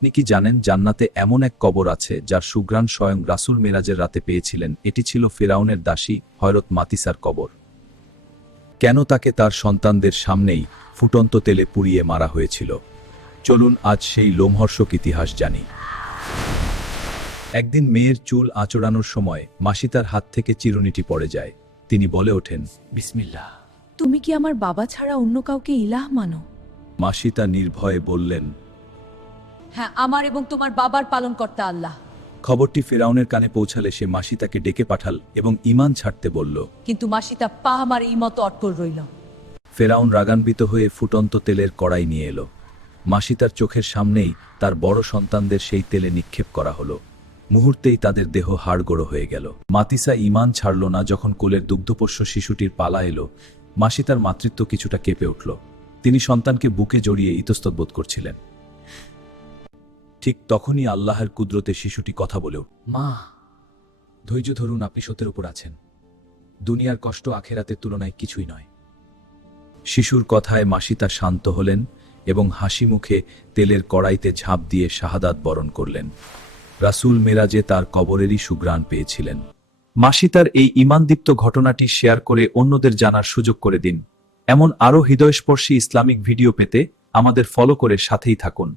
আপনি কি জানেন জান্নাতে এমন এক কবর আছে যার সুঘ্রাণ স্বয়ং রাসূল মেরাজের রাতে পেয়েছিলেন? এটি ছিল ফেরাউনের দাসী হযরত মাতিসার কবর। কেন তাকে তার সন্তানদের সামনেই ফুটন্ত তেলে পুড়িয়ে মারা হয়েছিল? চলুন আজ সেই লোমহর্ষক ইতিহাস জানি। একদিন মেয়ের চুল আঁচড়ানোর সময় মাসিতার হাত থেকে চিরুনিটি পড়ে যায়। তিনি বলে ওঠেন, বিসমিল্লাহ। তুমি কি আমার বাবা ছাড়া অন্য কাউকে ইলাহ মানো? মাসিতা নির্ভয়ে বললেন, হ্যাঁ, আমার এবং তোমার বাবার পালনকর্তা আল্লাহ। খবরটি ফেরাউনের কানে পৌঁছালে সে মাসিতাকে ডেকে পাঠাল এবং ঈমান ছাড়তে বলল। কিন্তু মাসিতা পা আমার এই মতো অটকল রইল। ফেরাউন রাগান্বিত হয়ে ফুটন্ত তেলের কড়াই নিয়ে এলো। মাসিতার চোখের সামনেই তার বড় সন্তানদের সেই তেলে নিক্ষেপ করা হলো। মুহূর্তেই তাদের দেহ হাড়গোড়ো হয়ে গেল। মাতিসা ঈমান ছাড়ল না। যখন কোলের দুগ্ধপোষ্য শিশুটির পালা এলো, মাসিতার মাতৃত্ব কিছুটা কেঁপে উঠল। তিনি সন্তানকে বুকে জড়িয়ে ইতস্তত বোধ করছিলেন। ঠিক তখনই আল্লাহর কুদরতে শিশুটি কথা বলেও, মা, ধৈর্য ধরুন, আপনি সত্যের উপর আছেন। দুনিয়ার কষ্ট আখেরাতের তুলনায় কিছুই নয়। শিশুর কথায় মাসিতা শান্ত হলেন এবং হাসি মুখে তেলের কড়াইতে ঝাঁপ দিয়ে শাহাদাত বরণ করলেন। রাসূল মেরাজে তার কবরেরই সুঘ্রাণ পেয়েছিলেন। মাসিতার এই ঈমানদীপ্ত ঘটনাটি শেয়ার করে অন্যদের জানার সুযোগ করে দিন। এমন আরও হৃদয়স্পর্শী ইসলামিক ভিডিও পেতে আমাদের ফলো করে সাথেই থাকুন।